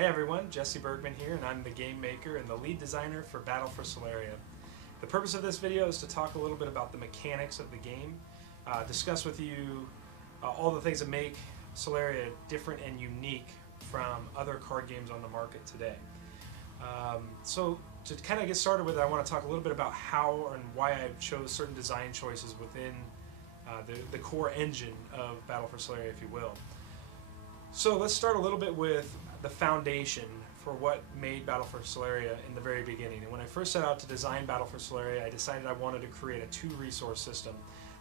Hey everyone, Jesse Bergman here, and I'm the game maker and the lead designer for Battle for Sularia. The purpose of this video is to talk a little bit about the mechanics of the game, discuss with you all the things that make Sularia different and unique from other card games on the market today. So to kind of get started with it, I want to talk a little bit about how and why I chose certain design choices within the core engine of Battle for Sularia, if you will. So let's start a little bit with the foundation for what made Battle for Sularia in the very beginning. And when I first set out to design Battle for Sularia, I decided I wanted to create a two-resource system.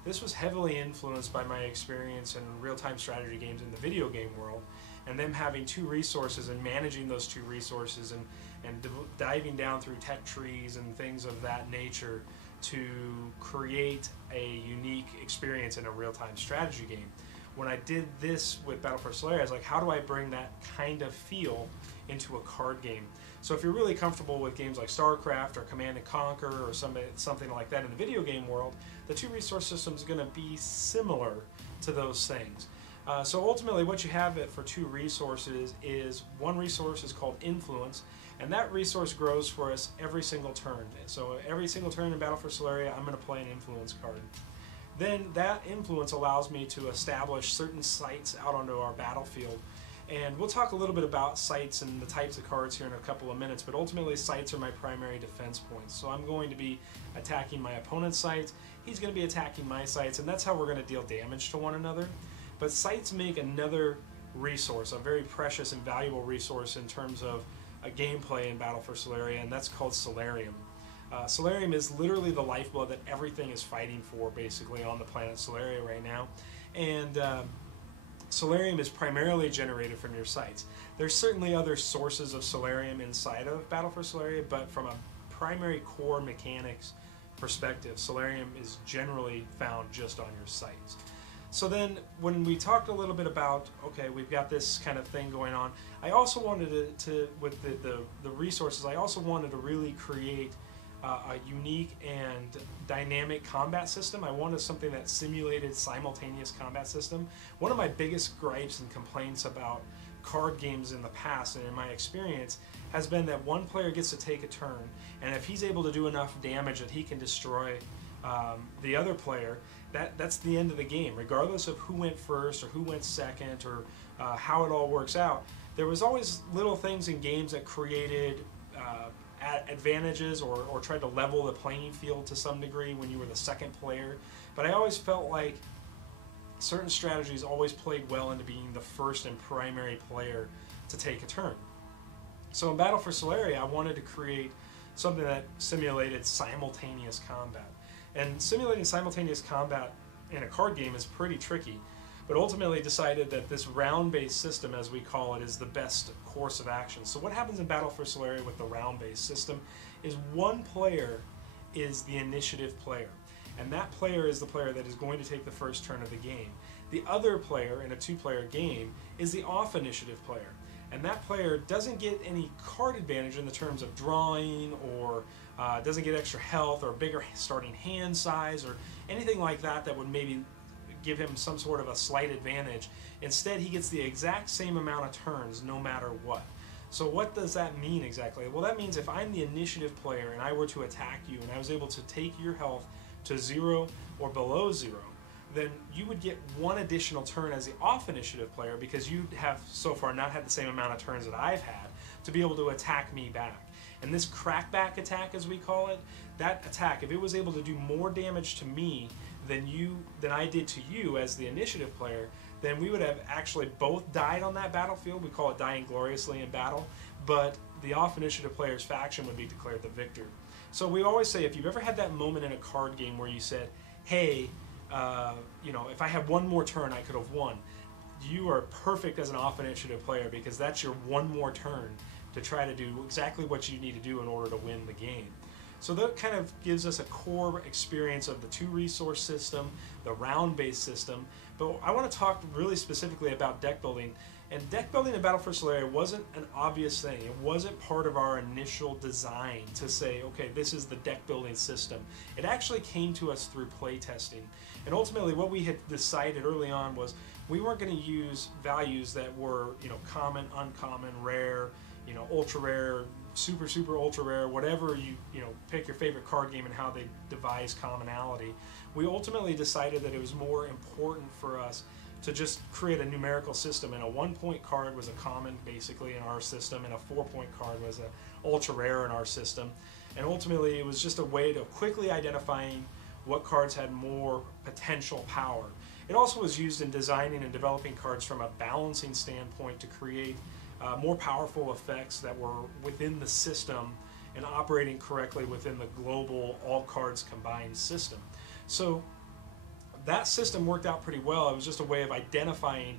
This was heavily influenced by my experience in real-time strategy games in the video game world, and them having two resources and managing those two resources and diving down through tech trees and things of that nature to create a unique experience in a real-time strategy game. When I did this with Battle for Sularia, I was like, how do I bring that kind of feel into a card game? So if you're really comfortable with games like StarCraft or Command and Conquer or something like that in the video game world, the two-resource system is going to be similar to those things. So ultimately what you have for two resources is one resource is called Influence, and that resource grows for us every single turn. So every single turn in Battle for Sularia, I'm going to play an Influence card. Then that influence allows me to establish certain sites out onto our battlefield. And we'll talk a little bit about sites and the types of cards here in a couple of minutes, but ultimately sites are my primary defense points. So I'm going to be attacking my opponent's sites, he's going to be attacking my sites, and that's how we're going to deal damage to one another. But sites make another resource, a very precious and valuable resource in terms of a gameplay in Battle for Sularia, and that's called Solarium. Solarium is literally the lifeblood that everything is fighting for, basically, on the planet Sularia right now. And Solarium is primarily generated from your sites. There's certainly other sources of Solarium inside of Battle for Sularia, but from a primary core mechanics perspective, Solarium is generally found just on your sites. So then, when we talked a little bit about, okay, we've got this kind of thing going on, I also wanted with the resources, I also wanted to really create a unique and dynamic combat system. I wanted something that simulated simultaneous combat system. One of my biggest gripes and complaints about card games in the past and in my experience has been that one player gets to take a turn, and if he's able to do enough damage that he can destroy the other player, that's the end of the game, regardless of who went first or who went second or how it all works out. There was always little things in games that created advantages or tried to level the playing field to some degree when you were the second player, but I always felt like certain strategies always played well into being the first and primary player to take a turn. So in Battle for Sularia, I wanted to create something that simulated simultaneous combat. And simulating simultaneous combat in a card game is pretty tricky, but ultimately decided that this round-based system, as we call it, is the best course of action. So what happens in Battle for Sularia with the round-based system is one player is the initiative player, and that player is the player that is going to take the first turn of the game. The other player in a two-player game is the off-initiative player, and that player doesn't get any card advantage in the terms of drawing or doesn't get extra health or bigger starting hand size or anything like that that would maybe give him some sort of a slight advantage. Instead, he gets the exact same amount of turns no matter what. So what does that mean exactly? Well, that means if I'm the initiative player and I were to attack you and I was able to take your health to 0 or below 0, then you would get one additional turn as the off-initiative player because you have so far not had the same amount of turns that I've had to be able to attack me back. And this crackback attack, as we call it, that attack, if it was able to do more damage to me than I did to you as the initiative player, then we would have actually both died on that battlefield. We call it dying gloriously in battle, but the off-initiative player's faction would be declared the victor. So we always say, if you've ever had that moment in a card game where you said, hey, if I had one more turn, I could have won. You are perfect as an off-initiative player because that's your one more turn to try to do exactly what you need to do in order to win the game. So that kind of gives us a core experience of the two-resource system, the round-based system. But I want to talk really specifically about deck building. And deck building in Battle for Sularia wasn't an obvious thing. It wasn't part of our initial design to say, okay, this is the deck building system. It actually came to us through playtesting. And ultimately what we had decided early on was we weren't going to use values that were, common, uncommon, rare, ultra rare, super ultra rare, whatever you know, pick your favorite card game and how they devise commonality. We ultimately decided that it was more important for us to just create a numerical system, and a 1-point card was a common basically in our system, and a 4-point card was a ultra rare in our system. And ultimately it was just a way to quickly identifying what cards had more potential power. It also was used in designing and developing cards from a balancing standpoint to create more powerful effects that were within the system and operating correctly within the global all cards combined system. So that system worked out pretty well. It was just a way of identifying,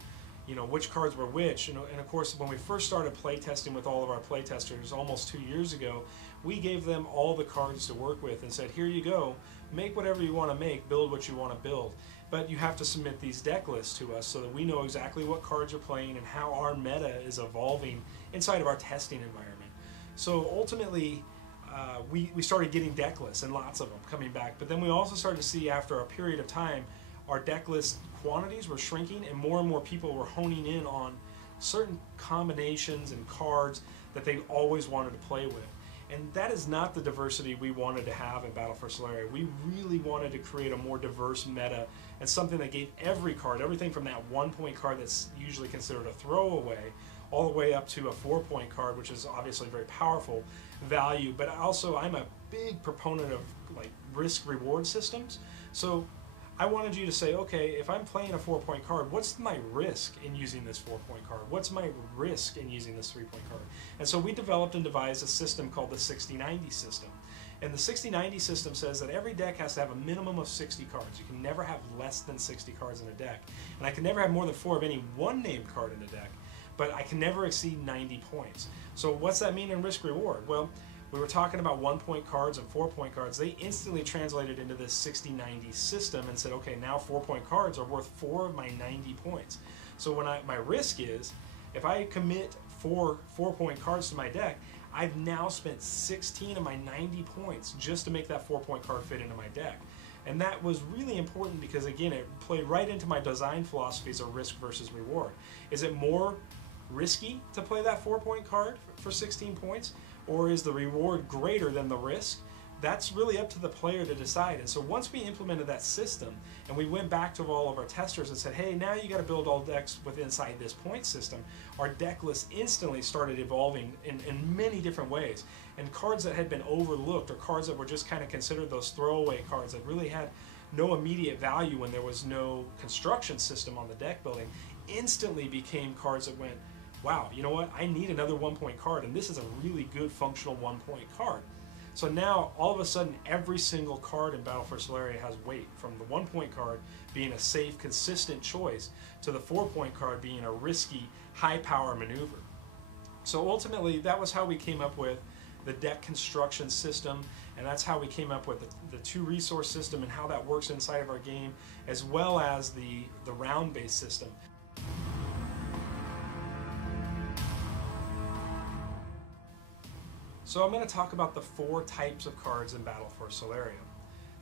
which cards were which. And of course, when we first started playtesting with all of our playtesters almost 2 years ago, we gave them all the cards to work with and said, here you go, make whatever you want to make, build what you want to build. But you have to submit these deck lists to us so that we know exactly what cards you're playing and how our meta is evolving inside of our testing environment. So ultimately, we started getting deck lists, and lots of them coming back. But then we also started to see, after a period of time, our deck list quantities were shrinking, and more people were honing in on certain combinations and cards that they always wanted to play with. And that is not the diversity we wanted to have in Battle for Sularia. We really wanted to create a more diverse meta, and something that gave every card, everything from that 1-point card that's usually considered a throwaway, all the way up to a 4-point card, which is obviously very powerful value. But also, I'm a big proponent of risk reward systems. So I wanted you to say, okay, if I'm playing a 4-point card, what's my risk in using this 4-point card? What's my risk in using this 3-point card? And so we developed and devised a system called the 60-90 system. And the 60-90 system says that every deck has to have a minimum of 60 cards. You can never have less than 60 cards in a deck. And I can never have more than 4 of any one named card in a deck, but I can never exceed 90 points. So what's that mean in risk reward? Well, we were talking about 1-point cards and 4-point cards. They instantly translated into this 60-90 system and said, okay, now 4-point cards are worth 4 of my 90 points. So when my risk is, if I commit 4-point cards to my deck, I've now spent 16 of my 90 points just to make that 4-point card fit into my deck. And that was really important because, again, it played right into my design philosophies of risk versus reward. Is it more risky to play that 4-point card for 16 points? Or is the reward greater than the risk? That's really up to the player to decide. And so once we implemented that system and we went back to all of our testers and said, hey, now you got to build all decks inside this point system, our deck list instantly started evolving in many different ways. And cards that had been overlooked, or cards that were just kind of considered those throwaway cards that really had no immediate value when there was no construction system on the deck building, instantly became cards that went, wow, you know what, I need another 1-point card, and this is a really good functional 1-point card. So now, all of a sudden, every single card in Battle for Sularia has weight, from the 1-point card being a safe, consistent choice, to the 4-point card being a risky, high-power maneuver. So ultimately, that was how we came up with the deck construction system, and that's how we came up with the 2-resource system and how that works inside of our game, as well as the round-based system. So I'm going to talk about the 4 types of cards in Battle for Sularia.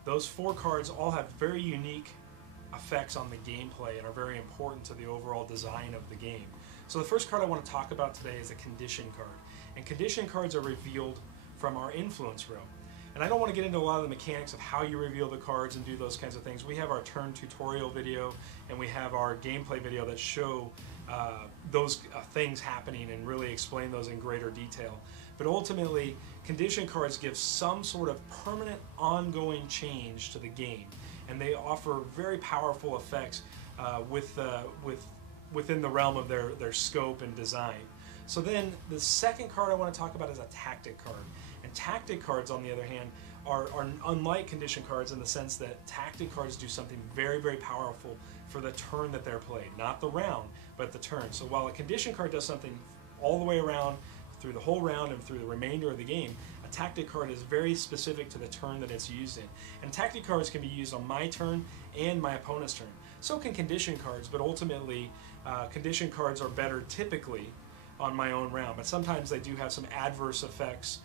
Those 4 cards all have very unique effects on the gameplay and are very important to the overall design of the game. So the first card I want to talk about today is a condition card. And condition cards are revealed from our influence row. And I don't want to get into a lot of the mechanics of how you reveal the cards and do those kinds of things. We have our turn tutorial video and we have our gameplay video that show those things happening and really explain those in greater detail. But ultimately, condition cards give some sort of permanent, ongoing change to the game, and they offer very powerful effects within the realm of their scope and design. So then, the second card I want to talk about is a tactic card. And tactic cards, on the other hand, are unlike condition cards in the sense that tactic cards do something very, very powerful for the turn that they're played. Not the round, but the turn. So while a condition card does something all the way around, through the whole round and through the remainder of the game, a tactic card is very specific to the turn that it's used in. And tactic cards can be used on my turn and my opponent's turn. So can condition cards, but ultimately condition cards are better typically on my own round. But sometimes they do have some adverse effects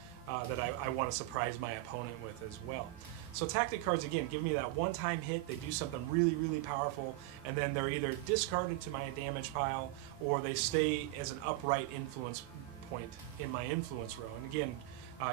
that I want to surprise my opponent with as well. So tactic cards, again, give me that one-time hit, they do something really, really powerful, and then they're either discarded to my damage pile or they stay as an upright influence point in my influence row. And again,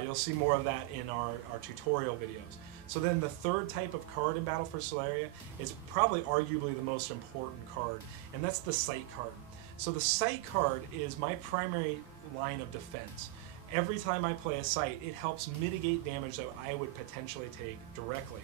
you'll see more of that in our tutorial videos. So then the third type of card in Battle for Sularia is probably arguably the most important card, and that's the sight card. So the sight card is my primary line of defense. Every time I play a sight, it helps mitigate damage that I would potentially take directly.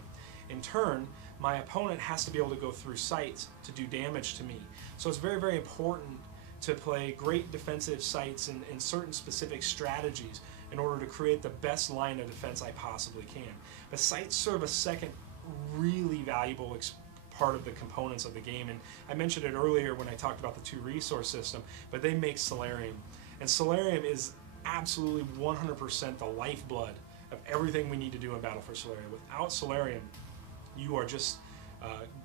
In turn, my opponent has to be able to go through sights to do damage to me. So it's very, very important to play great defensive sights and certain specific strategies in order to create the best line of defense I possibly can. But sights serve a second really valuable part of the components of the game, and I mentioned it earlier when I talked about the 2 resource system, but they make Solarium. And Solarium is absolutely 100% the lifeblood of everything we need to do in Battle for Sularia. Without Solarium, you are just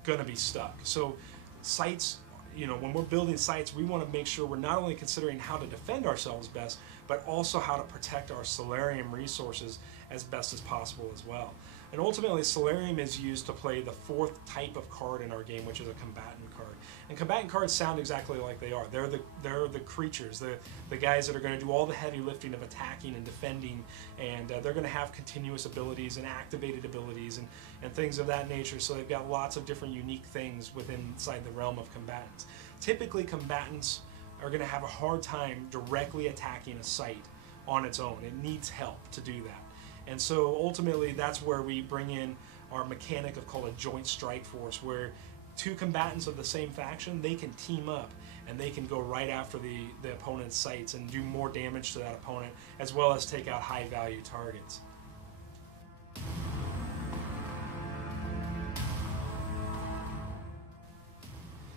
going to be stuck. So sights, when we're building sights, we want to make sure we're not only considering how to defend ourselves best, but also how to protect our Solarium resources as best as possible as well. And ultimately, Solarium is used to play the 4th type of card in our game, which is a combatant card. And combatant cards sound exactly like they are. They're the creatures, the guys that are going to do all the heavy lifting of attacking and defending, and they're going to have continuous abilities and activated abilities and things of that nature. So they've got lots of different unique things inside the realm of combatants. Typically, combatants are going to have a hard time directly attacking a site on its own. It needs help to do that. And so ultimately that's where we bring in our mechanic called a joint strike force, where 2 combatants of the same faction, they can team up and they can go right after the opponent's sights and do more damage to that opponent, as well as take out high value targets.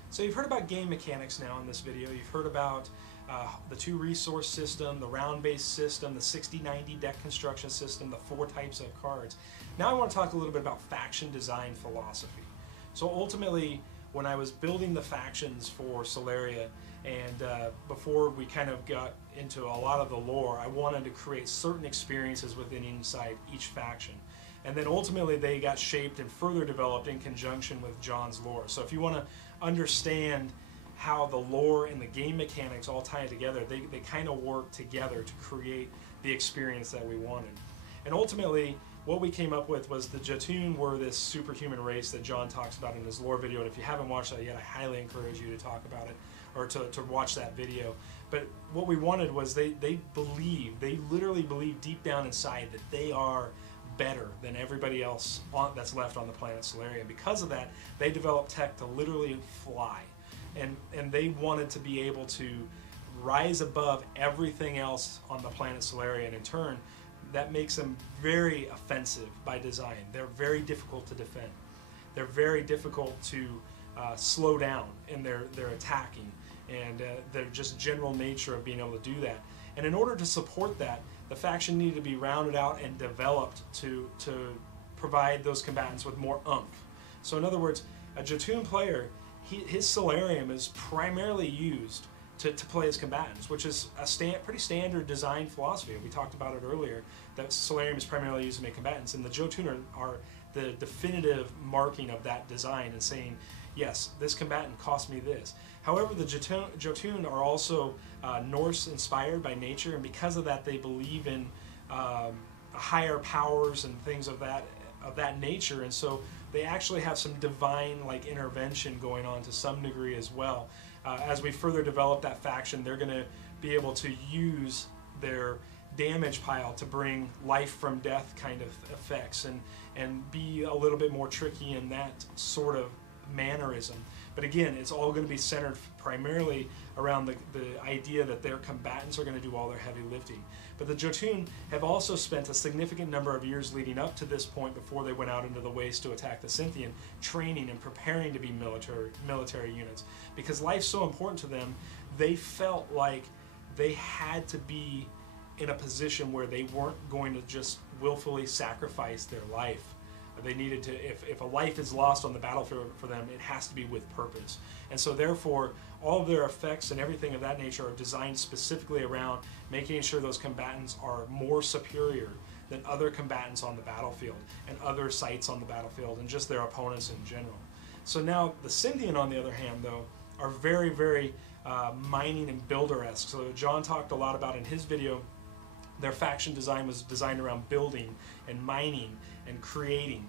So you've heard about game mechanics now in this video. You've heard about the 2 resource system, the round-based system, the 60-90 deck construction system, the 4 types of cards. Now I want to talk a little bit about faction design philosophy. So ultimately, when I was building the factions for Sularia, and before we kind of got into a lot of the lore, I wanted to create certain experiences inside each faction. And then ultimately they got shaped and further developed in conjunction with John's lore. So if you want to understand how the lore and the game mechanics all tie together, they kind of work together to create the experience that we wanted. And ultimately, what we came up with was the Jotune were this superhuman race that John talks about in his lore video, and if you haven't watched that yet, I highly encourage you to talk about it, or to watch that video. But what we wanted was they literally believe deep down inside that they are better than everybody else that's left on the planet Sularia. And because of that, they developed tech to literally fly. And they wanted to be able to rise above everything else on the planet Sularia, and in turn, that makes them very offensive by design. They're very difficult to defend. They're very difficult to slow down in their attacking, and their just general nature of being able to do that. And in order to support that, the faction needed to be rounded out and developed to provide those combatants with more oomph. So in other words, a Jotune player, his Solarium is primarily used to play as combatants, which is a pretty standard design philosophy. We talked about it earlier, that Solarium is primarily used to make combatants, and the Jotune are the definitive marking of that design and saying, yes, this combatant cost me this. However, the Jotune are also Norse inspired by nature, and because of that, they believe in higher powers and things of that nature, and so they actually have some divine-like intervention going on to some degree as well. As we further develop that faction, they're going to be able to use their damage pile to bring life from death kind of effects and be a little bit more tricky in that sort of mannerism. But again, it's all going to be centered primarily around the idea that their combatants are going to do all their heavy lifting. But the Jotune have also spent a significant number of years leading up to this point, before they went out into the waste to attack the Synthien, training and preparing to be military units. Because life's so important to them, they felt like they had to be in a position where they weren't going to just willfully sacrifice their life. They needed to, if a life is lost on the battlefield for them, it has to be with purpose. And so therefore, all of their effects and everything of that nature are designed specifically around making sure those combatants are more superior than other combatants on the battlefield and other sites on the battlefield and just their opponents in general. So now the Synthien, on the other hand, though, are very, very mining and builder-esque. So John talked a lot about in his video, their faction design was designed around building and mining and creating,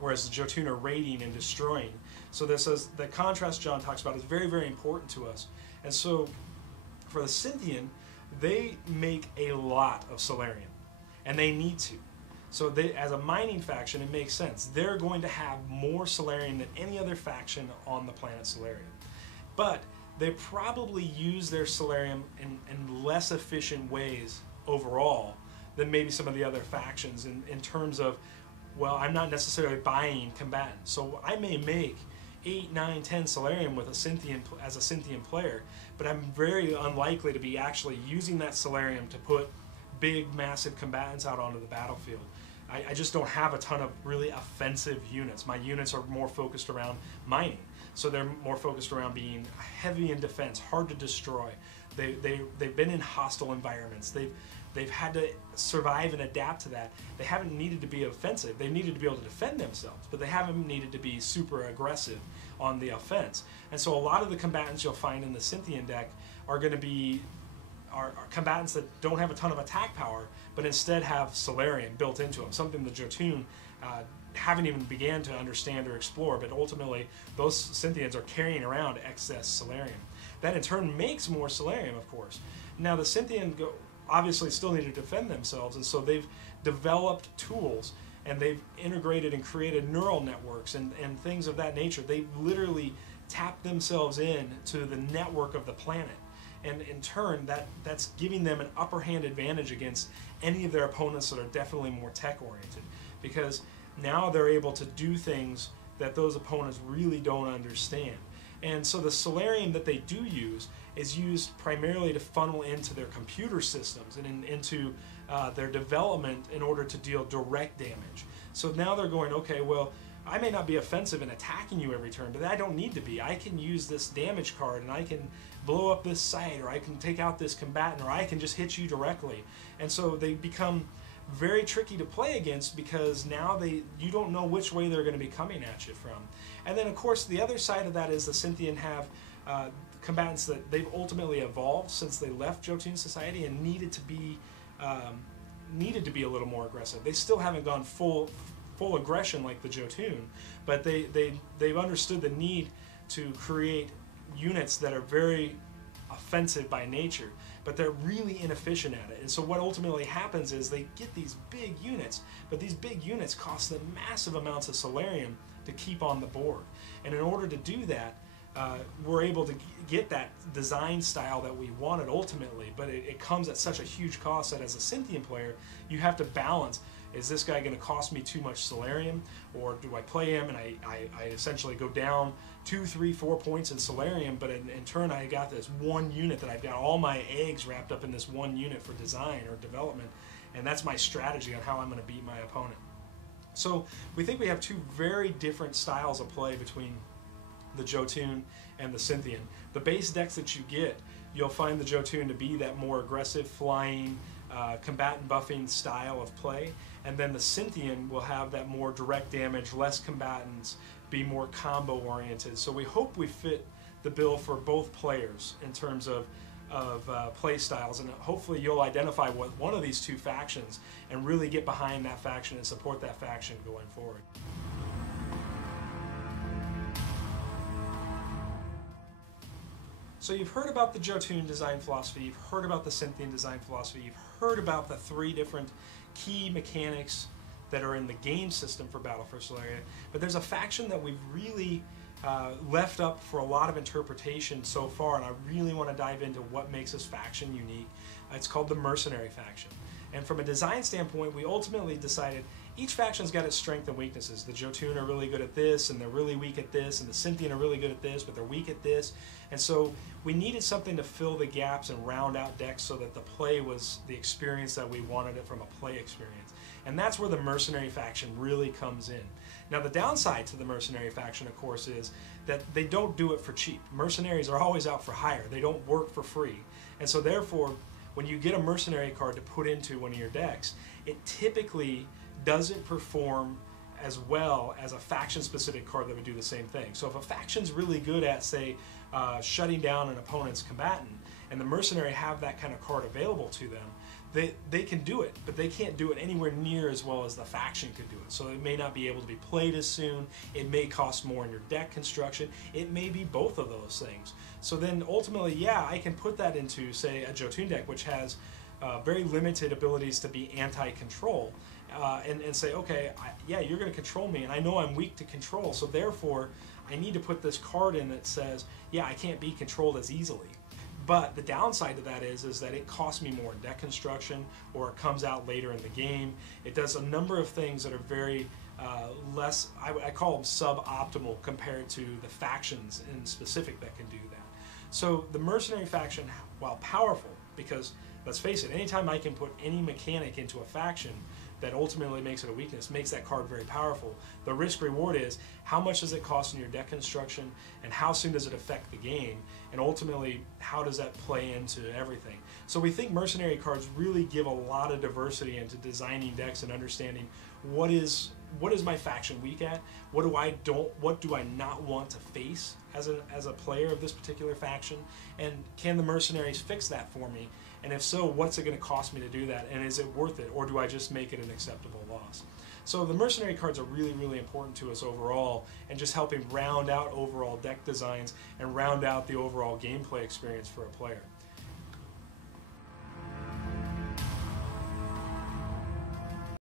whereas the Jotune are raiding and destroying. So this is the contrast John talks about is very, very important to us. And so for the Synthien, they make a lot of Sularia, and they need to. So they, as a mining faction, it makes sense. They're going to have more Solarium than any other faction on the planet Sularia. But they probably use their Solarium in less efficient ways overall than maybe some of the other factions in terms of, well, I'm not necessarily buying combatants. So I may make 8, 9, 10 Solarium with a Synthien as a Synthien player, but I'm very unlikely to be actually using that Solarium to put big, massive combatants out onto the battlefield. I just don't have a ton of really offensive units. My units are more focused around mining. So they're more focused around being heavy in defense, hard to destroy. They've been in hostile environments. They've had to survive and adapt to that. They haven't needed to be offensive. They needed to be able to defend themselves, but they haven't needed to be super aggressive on the offense. And so a lot of the combatants you'll find in the Synthien deck are going to be are combatants that don't have a ton of attack power, but instead have Solarium built into them, something the Jotune haven't even began to understand or explore, but ultimately those Synthiens are carrying around excess Solarium. That in turn makes more Solarium, of course. Now the Synthien obviously still need to defend themselves, and so they've developed tools and they've integrated and created neural networks and things of that nature. They've literally tapped themselves in to the network of the planet. And in turn, that's giving them an upper hand advantage against any of their opponents that are definitely more tech-oriented. Because now they're able to do things that those opponents really don't understand. And so the Solarium that they do use is used primarily to funnel into their computer systems and into their development in order to deal direct damage. So now they're going, okay, well, I may not be offensive in attacking you every turn, but I don't need to be. I can use this damage card and I can blow up this site, or I can take out this combatant, or I can just hit you directly. And so they become very tricky to play against because now you don't know which way they're going to be coming at you from. And then of course the other side of that is the Synthien have combatants that they've ultimately evolved since they left Jotune Society and needed to be a little more aggressive. They still haven't gone full aggression like the Jotune, but they've understood the need to create units that are very offensive by nature, but they're really inefficient at it. And so what ultimately happens is they get these big units, but these big units cost them massive amounts of Solarium to keep on the board. And in order to do that, we're able to get that design style that we wanted ultimately, but it comes at such a huge cost that as a Synthien player, you have to balance, is this guy going to cost me too much Solarium, or do I play him and I essentially go down 2, 3, 4 points in Solarium, but in turn I got this one unit that I've got all my eggs wrapped up in this one unit for design or development, and that's my strategy on how I'm going to beat my opponent. So we think we have two very different styles of play between the Jotune and the Synthien. The base decks that you get, you'll find the Jotune to be that more aggressive, flying, combatant buffing style of play, and then the Synthien will have that more direct damage, less combatants, be more combo oriented. So we hope we fit the bill for both players in terms of play styles, and hopefully you'll identify with one of these two factions and really get behind that faction and support that faction going forward. So you've heard about the Jotune design philosophy, you've heard about the Synthien design philosophy, you've heard about the 3 different key mechanics that are in the game system for Battle for Sularia, but there's a faction that we've really left up for a lot of interpretation so far, and I really want to dive into what makes this faction unique. It's called the Mercenary faction. And from a design standpoint, we ultimately decided each faction's got its strengths and weaknesses. The Jotune are really good at this, and they're really weak at this, and the Synthien are really good at this, but they're weak at this. And so we needed something to fill the gaps and round out decks so that the play was the experience that we wanted it from a play experience. And that's where the Mercenary faction really comes in. Now the downside to the Mercenary faction, of course, is that they don't do it for cheap. Mercenaries are always out for hire. They don't work for free. And so therefore, when you get a Mercenary card to put into one of your decks, it typically doesn't perform as well as a faction-specific card that would do the same thing. So if a faction's really good at, say, shutting down an opponent's combatant, and the Mercenary have that kind of card available to them, they can do it, but they can't do it anywhere near as well as the faction could do it. So it may not be able to be played as soon, it may cost more in your deck construction, it may be both of those things. So then ultimately, yeah, I can put that into, say, a Jotune deck, which has very limited abilities to be anti-control, and say, okay, yeah, you're going to control me, and I know I'm weak to control, so therefore I need to put this card in that says, yeah, I can't be controlled as easily. But the downside to that is that it costs me more in deck construction, or it comes out later in the game. It does a number of things that are very less, I call them suboptimal compared to the factions in specific that can do that. So the Mercenary faction, while powerful, because let's face it, anytime I can put any mechanic into a faction that ultimately makes it a weakness, makes that card very powerful. The risk reward is how much does it cost in your deck construction, and how soon does it affect the game, and ultimately how does that play into everything. So we think Mercenary cards really give a lot of diversity into designing decks and understanding what is my faction weak at, what do I not want to face as a player of this particular faction, and can the Mercenaries fix that for me? And if so, what's it going to cost me to do that? And is it worth it? Or do I just make it an acceptable loss? So the Mercenary cards are really, really important to us overall, and just helping round out overall deck designs and round out the overall gameplay experience for a player.